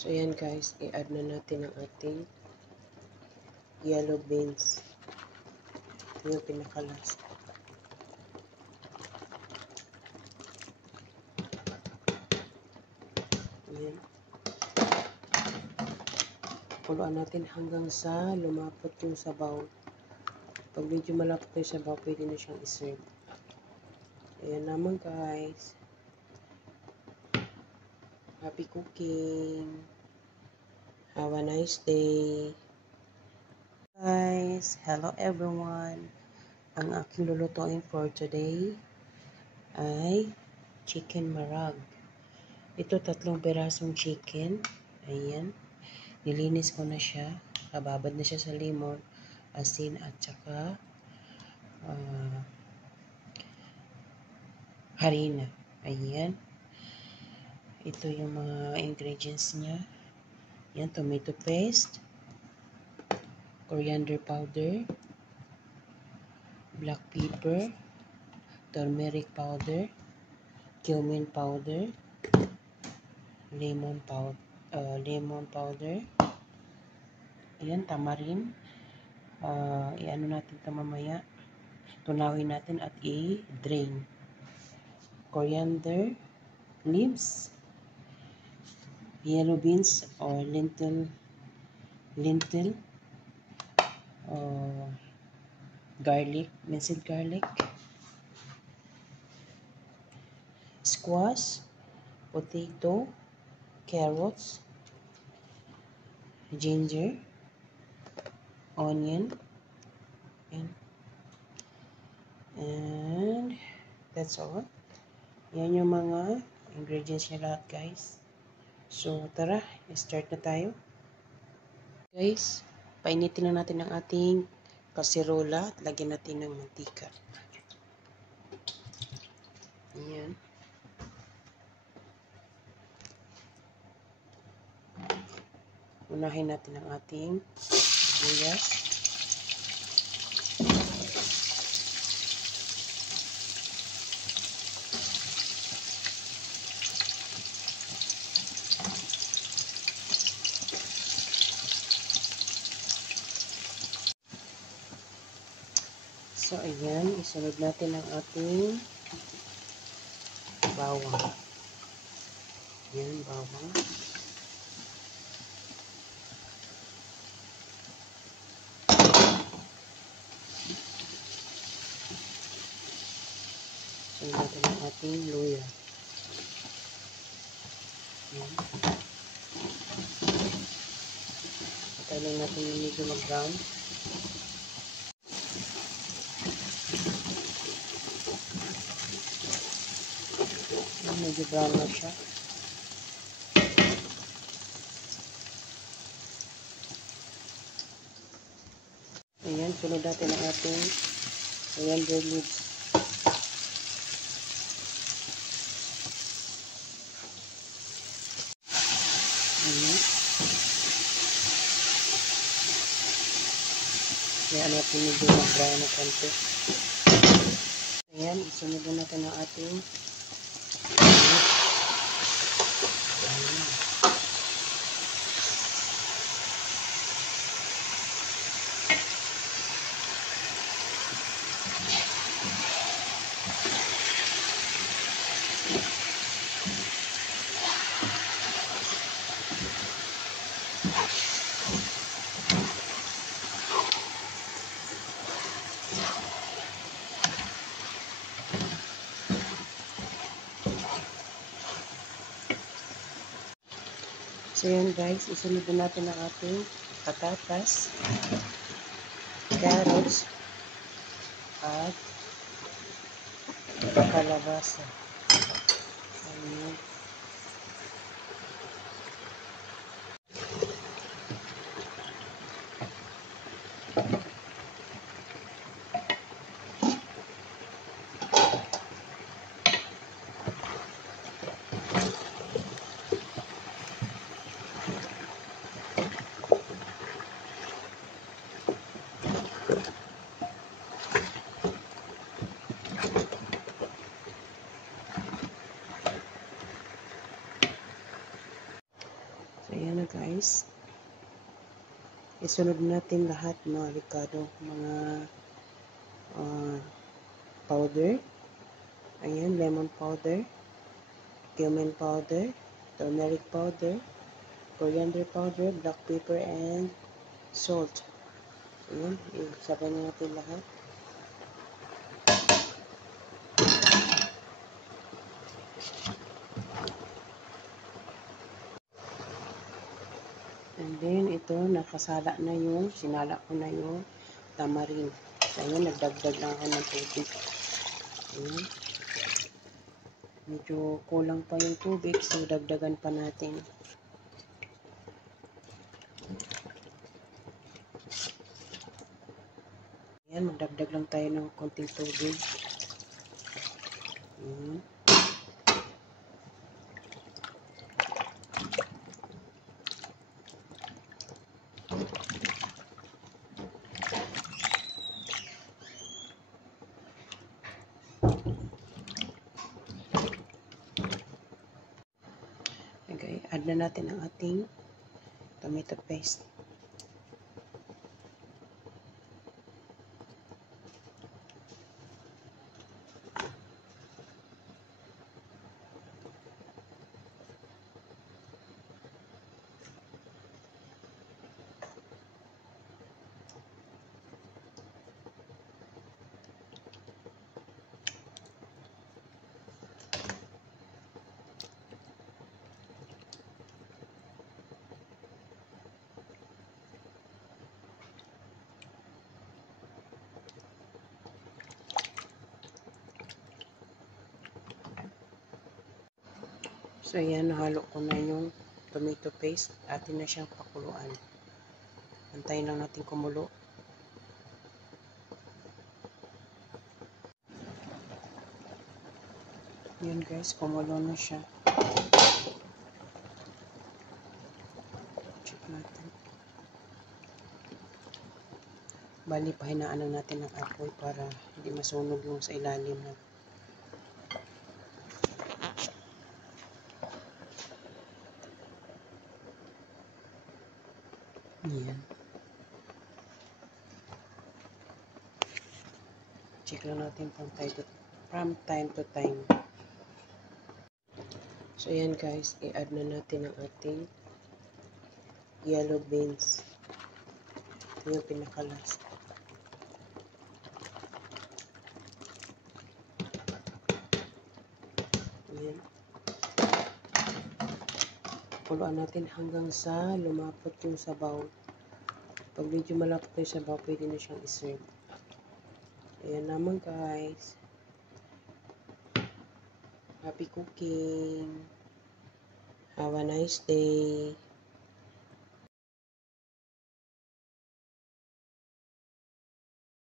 So, ayan guys, i-add na natin ang ating yellow beans. Ito yung pinakalas. Ayan. Kuluan natin hanggang sa lumapot yung sabaw. Pag medyo malapot na yung sabaw, pwede na siyang iserve. Ayan naman guys. Happy cooking. Have a nice day. Guys, hello everyone. Ang aking lulutuin for today ay chicken marag. Ito 3 pirasong chicken. Ayan. Nilinis ko na siya. Kababad na siya sa lemon, asin at saka harina. Ayan. Ito yung mga ingredients niya. Yan, tomato paste, coriander powder, black pepper, turmeric powder, cumin powder, lemon powder. Ayan, tamarin. I-ano natin ito mamaya. Tunawin natin at i-drain. Coriander leaves, yellow beans or lentil, garlic, minced garlic, squash, potato, carrots, ginger, onion, and that's all. Yan yung mga ingredients niya lahat guys. So tara, start na tayo. Guys, painitin na natin ang ating kaserola at lagyan natin ng mantika. Ayan. Unahin natin ang ating sibuyas. So, ayan, isunod natin ang ating bawang. Ayan, bawang. Isunod natin ang ating luya. Ayan. Patay lang natin yung medyo mag-brown. Medyo brown na siya. Ayan, sunod natin ang ating coriander leaves. Ayan. Kaya natin medyo mag-brown na konti. Ayan, isunod natin ang ating So yan guys, isunod natin ang ating patatas, carrots, at kalabasa. Ayan. Ayan na guys. Isunod natin lahat mga ricado, mga powder. Ayan, lemon powder, cumin powder, turmeric powder, coriander powder, black pepper, and salt. Ayan, isabay na natin lahat. And then, ito, nakasala na yung, sinala ko na yung tamarind. So, ayan, nagdagdag lang ako ng tubig. Ayan. Medyo kulang pa yung tubig, so dagdagan pa natin. Ayan, magdagdag lang tayo ng konting tubig. Ayan. Okay, add na natin ang ating tomato paste. So, ayan, nahalo ko na yung tomato paste. Atin na siyang pakuluan. Antayin lang natin kumulo. Yan guys, kumulo na siya. Check natin. Bali, pahinaan lang natin ang apoy para hindi masunog yung sa ilalim. Yan. Check lang natin from time to time. So, yan guys, i-add na natin ang ating yellow beans. Ito yung pinakalas. Ayan. Kuluan natin hanggang sa lumapot yung sabaw. Pag medyo malapot na yung sabaw, pwede na siyang iserve. Ayan naman guys. Happy cooking. Have a nice day.